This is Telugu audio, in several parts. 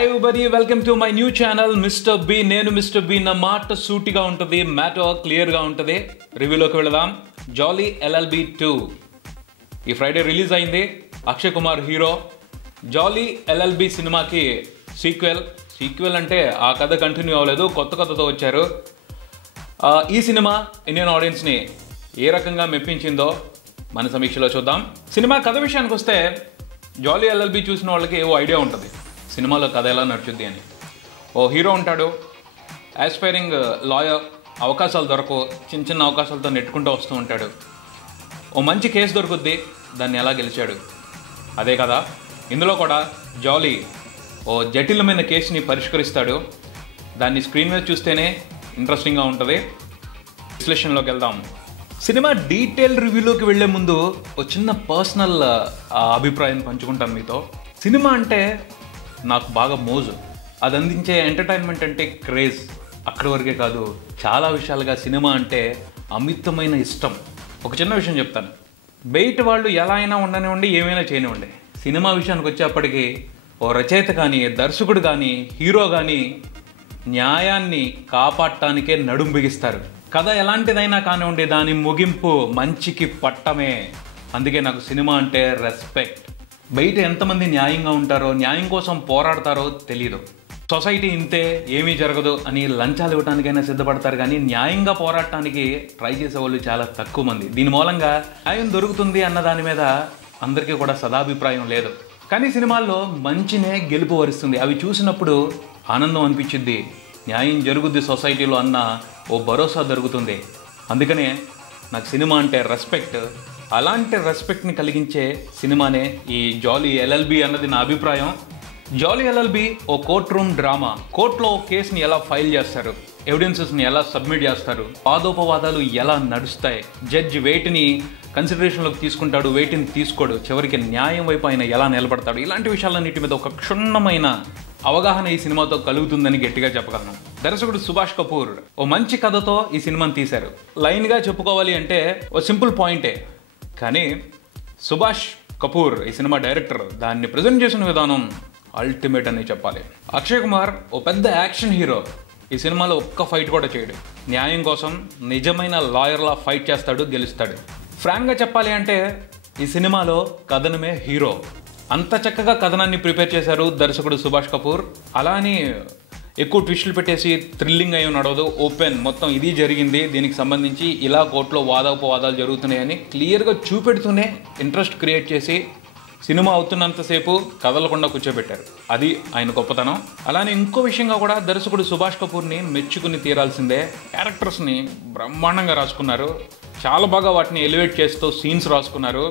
Hi everybody, welcome to my new channel mister B. నేను మిస్టర్ బి. నా మాట సూటిగా ఉంటుంది, మ్యాటర్ క్లియర్గా ఉంటుంది. రివ్యూలోకి వెళదాం. జాలీ ఎల్ఎల్బి 2 ఈ ఫ్రైడే రిలీజ్ అయింది. అక్షయ్ కుమార్ హీరో. జాలీ ఎల్ఎల్బి సినిమాకి సీక్వెల్ అంటే ఆ కథ కంటిన్యూ అవ్వలేదు, కొత్త కథతో వచ్చారు. ఈ సినిమా ఇండియన్ ఆడియన్స్ని ఏ రకంగా మెప్పించిందో మన సమీక్షలో చూద్దాం. సినిమా కథ విషయానికి వస్తే జాలీ ఎల్ఎల్బి చూసిన వాళ్ళకి ఓ ఐడియా ఉంటుంది సినిమాలో కథ ఎలా నడుచుద్ది అని. ఓ హీరో ఉంటాడు, ఆస్పైరింగ్ లాయర్, అవకాశాలు దొరకవు, చిన్న అవకాశాలతో నెట్టుకుంటూ వస్తూ ఉంటాడు. ఓ మంచి కేసు దొరుకుద్ది, దాన్ని ఎలా గెలిచాడు, అదే కదా ఇందులో కూడా. జాలీ ఓ జటిలమైన కేసుని పరిష్కరిస్తాడు. దాన్ని స్క్రీన్ మీద చూస్తేనే ఇంట్రెస్టింగ్గా ఉంటుంది. విశ్లేషణలోకి వెళ్దాం. సినిమా డీటెయిల్ రివ్యూలోకి వెళ్లే ముందు ఒక చిన్న పర్సనల్ అభిప్రాయం పంచుకుంటాను మీతో. సినిమా అంటే నాకు బాగా మోజు, అది అందించే ఎంటర్టైన్మెంట్ అంటే క్రేజ్. అక్కడి వరకే కాదు, చాలా విషయాలుగా సినిమా అంటే అమితమైన ఇష్టం. ఒక చిన్న విషయం చెప్తాను, బయట వాళ్ళు ఎలా అయినా ఉండనివ్వండి, ఏమైనా చేయనివ్వండి, సినిమా విషయానికి వచ్చేప్పటికీ ఓ రచయిత కానీ, దర్శకుడు కానీ, హీరో కానీ న్యాయాన్ని కాపాడటానికే నడుం బిగిస్తారు. కథ ఎలాంటిదైనా కానివ్వండి, దాని ముగింపు మంచికి పట్టమే. అందుకే నాకు సినిమా అంటే రెస్పెక్ట్. బయట ఎంతమంది న్యాయంగా ఉంటారో, న్యాయం కోసం పోరాడతారో తెలీదు. సొసైటీ ఇంతే, ఏమీ జరగదు అని లంచాలు ఇవ్వడానికైనా సిద్ధపడతారు, కానీ న్యాయంగా పోరాడటానికి ట్రై చేసేవాళ్ళు చాలా తక్కువ మంది. దీని మూలంగా న్యాయం దొరుకుతుంది అన్న దాని మీద అందరికీ కూడా సదాభిప్రాయం లేదు. కానీ సినిమాల్లో మంచినే గెలుపు వరిస్తుంది. అవి చూసినప్పుడు ఆనందం అనిపించింది, న్యాయం జరుగుద్ది సొసైటీలో అన్న ఓ భరోసా దొరుకుతుంది. అందుకనే నాకు సినిమా అంటే రెస్పెక్ట్. అలాంటి రెస్పెక్ట్ని కలిగించే సినిమానే ఈ జాలీ ఎల్ఎల్బి అన్నది నా అభిప్రాయం. జాలీ ఎల్ఎల్బి ఓ కోర్ట్ రూమ్ డ్రామా. కోర్టులో కేసుని ఎలా ఫైల్ చేస్తారు, ఎవిడెన్సెస్ని ఎలా సబ్మిట్ చేస్తారు, వాదోపవాదాలు ఎలా నడుస్తాయి, జడ్జి వేటిని కన్సిడరేషన్లోకి తీసుకుంటాడు, వేటిని తీసుకోడు, చివరికి న్యాయం వైపు ఆయన ఎలా నిలబడతాడు, ఇలాంటి విషయాలన్నిటి మీద ఒక క్షుణ్ణమైన అవగాహన ఈ సినిమాతో కలుగుతుందని గట్టిగా చెప్పగలను. దర్శకుడు సుభాష్ కపూర్ ఓ మంచి కథతో ఈ సినిమాని తీశారు. లైన్గా చెప్పుకోవాలి అంటే ఓ సింపుల్ పాయింటే, కానీ సుభాష్ కపూర్ ఈ సినిమా డైరెక్టర్, దాన్ని ప్రజెంట్ చేసిన విధానం అల్టిమేట్ అని చెప్పాలి. అక్షయ్ కుమార్ ఓ పెద్ద యాక్షన్ హీరో. ఈ సినిమాలో ఒక్క ఫైట్ కూడా చేయడు. న్యాయం కోసం నిజమైన లాయర్లా ఫైట్ చేస్తాడు, గెలుస్తాడు. ఫ్రాంక్గా చెప్పాలి అంటే ఈ సినిమాలో కథనమే హీరో. అంత చక్కగా కథనాన్ని ప్రిపేర్ చేశారు దర్శకుడు సుభాష్ కపూర్. అలా అని ఎక్కువ ట్విస్టులు పెట్టేసి థ్రిల్లింగ్ అయి నడవదు. ఓపెన్ మొత్తం ఇది జరిగింది, దీనికి సంబంధించి ఇలా కోర్టులో వాదోపవాదాలు జరుగుతున్నాయని క్లియర్గా చూపెడుతూనే ఇంట్రెస్ట్ క్రియేట్ చేసి సినిమా అవుతున్నంతసేపు కదలకుండా కూర్చోబెట్టారు. అది ఆయన గొప్పతనం. అలానే ఇంకో విషయంగా కూడా దర్శకుడు సుభాష్ కపూర్ని మెచ్చుకుని తీరాల్సిందే. క్యారెక్టర్స్ని బ్రహ్మాండంగా రాసుకున్నారు, చాలా బాగా వాటిని ఎలివేట్ చేస్తూ సీన్స్ రాసుకున్నారు.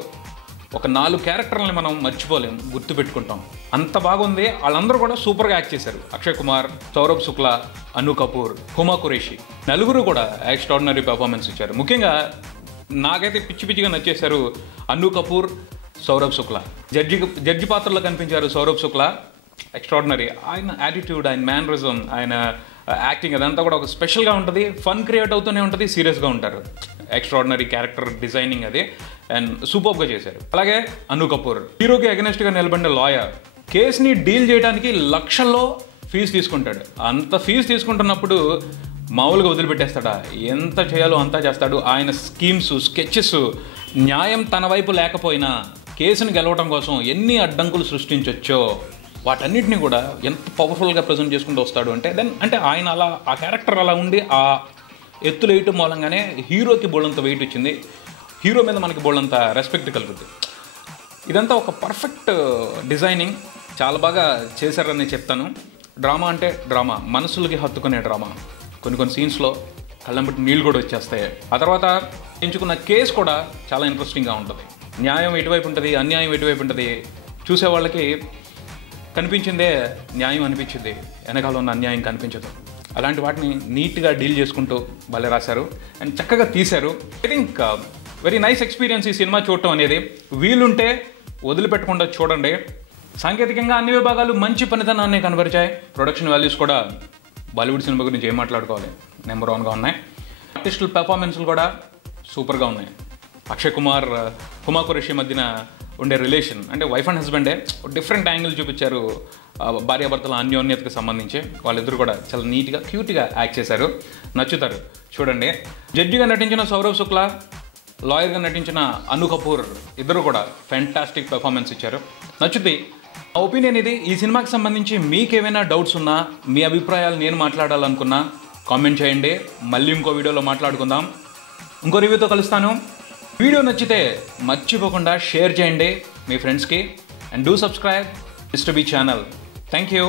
ఒక 4 క్యారెక్టర్లని మనం మర్చిపోలేం, గుర్తుపెట్టుకుంటాం, అంత బాగుంది. వాళ్ళందరూ కూడా సూపర్గా యాక్ట్ చేశారు. అక్షయ్ కుమార్, సౌరభ్ శుక్లా, అను కపూర్, హుమా ఖురేషి, నలుగురు కూడా ఎక్స్ట్రాడినరీ పెర్ఫార్మెన్స్ ఇచ్చారు. ముఖ్యంగా నాకైతే పిచ్చిగా నచ్చేశారు అను కపూర్, సౌరభ్ శుక్లా. జడ్జి పాత్రలో కనిపించారు సౌరభ్ శుక్లా, ఎక్స్ట్రాడినరీ. ఆయన యాటిట్యూడ్, ఆయన మేనరిజం, ఆయన యాక్టింగ్ అదంతా కూడా ఒక స్పెషల్గా ఉంటుంది. ఫన్ క్రియేట్ అవుతూనే ఉంటుంది, సీరియస్గా ఉంటారు. ఎక్స్ట్రాడినరీ క్యారెక్టర్ డిజైనింగ్ అది, అండ్ సూపర్గా చేశారు. అలాగే అను కపూర్ హీరోకి అగెనెస్ట్గా నిలబడిన లాయర్. కేసుని డీల్ చేయడానికి లక్షల్లో ఫీజు తీసుకుంటాడు. అంత ఫీజు తీసుకుంటున్నప్పుడు మామూలుగా వదిలిపెట్టేస్తాడా? ఎంత చేయాలో అంతా చేస్తాడు. ఆయన స్కీమ్స్, స్కెచెస్, న్యాయం తన వైపు లేకపోయినా కేసుని గెలవడం కోసం ఎన్ని అడ్డంకులు సృష్టించవచ్చో వాటన్నిటిని కూడా ఎంత పవర్ఫుల్గా ప్రజెంట్ చేసుకుంటూ వస్తాడు అంటే ఆయన అలా, ఆ క్యారెక్టర్ అలా ఉండి ఆ ఎత్తులు వేయటం మూలంగానే హీరోకి బోళ్ళంత వెయిట్ వచ్చింది, హీరో మీద మనకి బోళ్ళంత రెస్పెక్ట్ కలుగుతుంది. ఇదంతా ఒక పర్ఫెక్ట్ డిజైనింగ్, చాలా బాగా చేశారని చెప్తాను. డ్రామా అంటే డ్రామా, మనసులకి హత్తుకునే డ్రామా. కొన్ని సీన్స్లో కళ్ళంబట్టి నీళ్ళు కూడా వచ్చేస్తాయి. ఆ తర్వాత ఎంచుకున్న కేసు కూడా చాలా ఇంట్రెస్టింగ్గా ఉంటుంది. న్యాయం ఎటువైపు ఉంటుంది, అన్యాయం ఎటువైపు ఉంటుంది, చూసేవాళ్ళకి కనిపించిందే న్యాయం అనిపించింది, వెనకాల ఉన్న అన్యాయం కనిపించదు. అలాంటి వాటిని నీట్గా డీల్ చేసుకుంటూ భలే రాశారు అండ్ చక్కగా తీశారు. I think very nice experience ఈ సినిమా చూడటం అనేది. వీలుంటే వదిలిపెట్టకుండా చూడండి. సాంకేతికంగా అన్ని విభాగాలు మంచి పనితనాన్ని కనబరిచాయి. ప్రొడక్షన్ వాల్యూస్ కూడా బాలీవుడ్ సినిమా గురించి ఏం మాట్లాడుకోవాలి, నెంబర్ 1గా ఉన్నాయి. ఆర్టిస్టుల పెర్ఫార్మెన్స్లు కూడా సూపర్గా ఉన్నాయి. అక్షయ్ కుమార్, హుమా ఖురేషి మధ్యన ఉండే రిలేషన్, అంటే వైఫ్ అండ్ హస్బెండే డిఫరెంట్ యాంగిల్ చూపించారు భార్యాభర్తల అన్యోన్యతకు సంబంధించి. వాళ్ళిద్దరు కూడా చాలా నీట్గా క్యూట్గా యాక్ట్ చేశారు, నచ్చుతారు చూడండి. జడ్జిగా నటించిన సౌరవ్ శుక్లా, లాయర్గా నటించిన అను కపూర్ ఇద్దరు కూడా ఫ్యాంటాస్టిక్ పెర్ఫార్మెన్స్ ఇచ్చారు, నచ్చుతుంది. ఆ ఒపీనియన్ ఇది. ఈ సినిమాకి సంబంధించి మీకు ఏమైనా డౌట్స్ ఉన్నా, మీ అభిప్రాయాలు నేను మాట్లాడాలనుకున్నా కామెంట్ చేయండి. మళ్ళీ ఇంకో వీడియోలో మాట్లాడుకుందాం. ఇంకో రివ్యూతో కలుస్తాను. వీడియో నచ్చితే మర్చిపోకుండా షేర్ చేయండి మీ ఫ్రెండ్స్కి. And do subscribe mister B channel. Thank you.